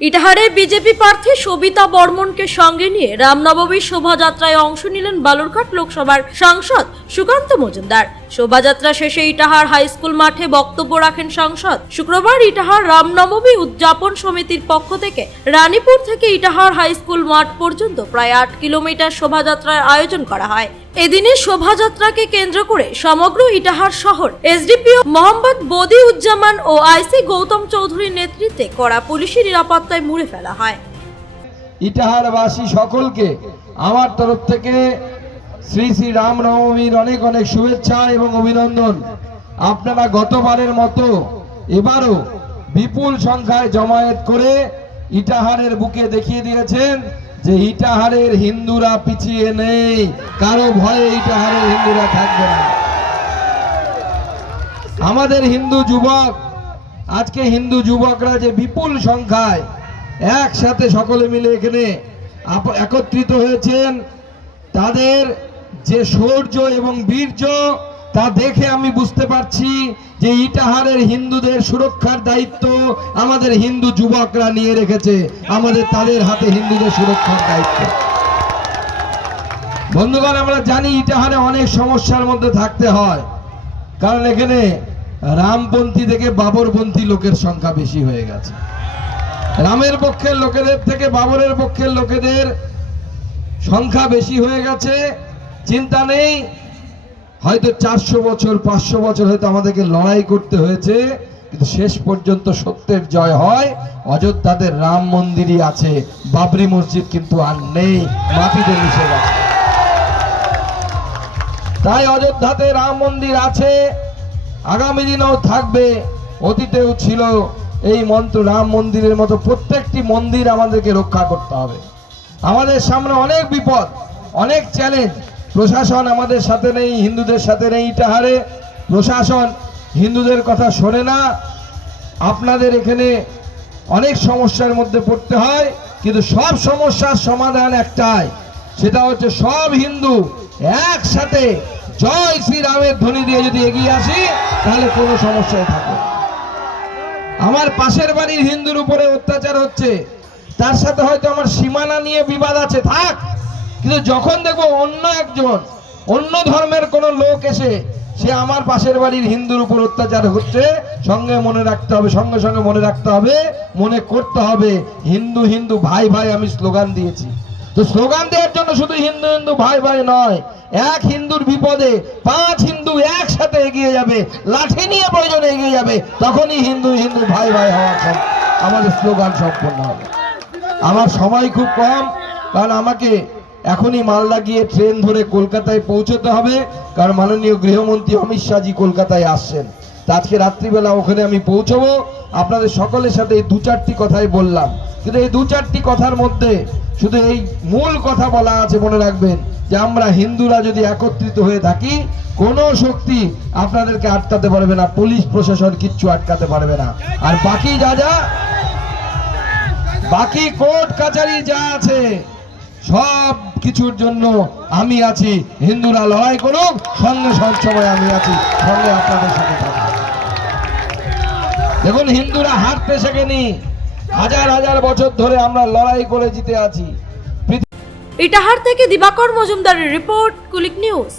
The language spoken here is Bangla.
ইটাহারে বিজেপি প্রার্থী সবিতা বর্মনকে সঙ্গে নিয়ে রামনবমীর শোভাযাত্রায় অংশ নিলেন বালুরঘাট লোকসভার সাংসদ সুকান্ত মজুমদার। শোভাযাত্রা শেষে ইটাহার হাই স্কুল মাঠে বক্তব্য রাখেন সাংসদ। শুক্রবার ইটাহার রামনবমী উদযাপন সমিতির পক্ষ থেকে রানীপুর থেকে ইটাহার হাই স্কুল মাঠ পর্যন্ত প্রায় 8 কিলোমিটার শোভাযাত্রার আয়োজন করা হয়। এদিনের শোভাযাত্রাকে কেন্দ্র করে সমগ্র ইটাহার শহর এসডিপিও মোহাম্মদ বদিউজ্জামান ও আইসি গৌতম চৌধুরীর নেতৃত্বে কড়া পুলিশি নিরাপত্তায় মুড়ে ফেলা হয়। ইটাহারবাসী সকলকে আমার তরফ থেকে শ্রী শ্রী রামনবমীর অনেক অনেক শুভেচ্ছা এবং অভিনন্দন। আপনারা গতবারের মতো এবারও বিপুল সংখ্যায় জমায়েত করে ইটাহারের বুকে দেখিয়ে দিয়েছেন যে ইটাহারের হিন্দুরা পিছিয়ে নেই, কারো ভয়ে ইটাহারের হিন্দুরা থাকবে না। আমাদের হিন্দু যুবক, আজকে হিন্দু যুবকরা যে বিপুল সংখ্যায় একসাথে সকলে মিলে এখানে একত্রিত হয়েছেন, তাদের যে শৌর্য এবং বীর্য তা দেখে আমি বুঝতে পারছি যে ইটাহারের হিন্দুদের সুরক্ষার দায়িত্ব আমাদের হিন্দু যুবকরা নিয়ে রেখেছে। আমাদের তাদের হাতে হিন্দুদের সুরক্ষার দায়িত্ব। বন্ধুগণ, আমরা জানি ইটাহারে অনেক সমস্যার মধ্যে থাকতে হয়, কারণ এখানে রামপন্থী থেকে বাবরপন্থী লোকের সংখ্যা বেশি হয়ে গেছে। রামের পক্ষের লোকেদের থেকে বাবরের পক্ষের লোকেদের সংখ্যা বেশি হয়ে গেছে। চিন্তা নেই, হয়তো 400 বছর 500 বছর হয়তো আমাদেরকে লড়াই করতে হয়েছে, কিন্তু শেষ পর্যন্ত সত্যের জয় হয়। অযোধ্যাতে রাম মন্দিরই আছে, বাবরি মসজিদ কিন্তু আর নেই, মাটিতে মিশে গেছে। তাই অযোধ্যাতে রাম মন্দির আছে, আগামী দিনেও থাকবে, অতীতেও ছিল। এই মন্ত্র রাম মন্দিরের মতো প্রত্যেকটি মন্দির আমাদেরকে রক্ষা করতে হবে। আমাদের সামনে অনেক বিপদ, অনেক চ্যালেঞ্জ। প্রশাসন আমাদের সাথে নেই, হিন্দুদের সাথে নেই। ইটাহারে প্রশাসন হিন্দুদের কথা শোনে না। আপনাদের এখানে অনেক সমস্যার মধ্যে পড়তে হয়, কিন্তু সব সমস্যার সমাধান একটাই, সেটা হচ্ছে সব হিন্দু একসাথে জয় শ্রীরামের ধ্বনি দিয়ে যদি এগিয়ে আসি, তাহলে কোনো সমস্যায় থাকে। আমার পাশের বাড়ির হিন্দুর উপরে অত্যাচার হচ্ছে, তার সাথে হয়তো আমার সীমানা নিয়ে বিবাদ আছে, থাক, কিন্তু যখন দেখবো অন্য একজন অন্য ধর্মের কোন লোক এসে সে আমার পাশের বাড়ির হিন্দুর উপর অত্যাচার হচ্ছে, সঙ্গে মনে রাখতে হবে, সঙ্গে সঙ্গে মনে রাখতে হবে, মনে করতে হবে, হিন্দু হিন্দু ভাই ভাই আমি স্লোগান দিয়েছি। তো স্লোগান দেওয়ার জন্য শুধু হিন্দু হিন্দু ভাই ভাই নয়, এক হিন্দুর বিপদে 5 হিন্দু একসাথে এগিয়ে যাবে, লাঠি নিয়ে প্রয়োজনে এগিয়ে যাবে, তখনই হিন্দু হিন্দু ভাই ভাই হওয়া আমাদের স্লোগান সম্পন্ন হবে। আমার সময় খুব কম, কারণ আমাকে এখনই মালদা গিয়ে ট্রেন ধরে কলকাতায় পৌঁছতে হবে, কারণ মাননীয় গৃহমন্ত্রী অমিত শাহজি কলকাতায় আসছেন। আজকে রাত্রিবেলা ওখানে আমি পৌঁছবো। আপনাদের সকলের সাথে এই 2-4টি কথাই বললাম, কিন্তু এই 2-4টি কথার মধ্যে শুধু এই মূল কথা বলা আছে, মনে রাখবেন যে আমরা হিন্দুরা যদি একত্রিত হয়ে থাকি, কোনো শক্তি আপনাদেরকে আটকাতে পারবে না, পুলিশ প্রশাসন কিচ্ছু আটকাতে পারবে না। আর বাকি বাকি কোর্ট কাচারি যা আছে সব কিছুর জন্য আমি আছি। হিন্দুরা লড়াই করুক, সঙ্গে সবসময় আমি আছি, সঙ্গে আপনাদের সাথে থাকবো। দেখুন, হিন্দুরা হারতে শেখেনি, হাজার হাজার বছর ধরে আমরা লড়াই করে জিতে আছি। ইটাহার থেকে দিবাকর মজুমদারের রিপোর্ট, কুলিক নিউজ।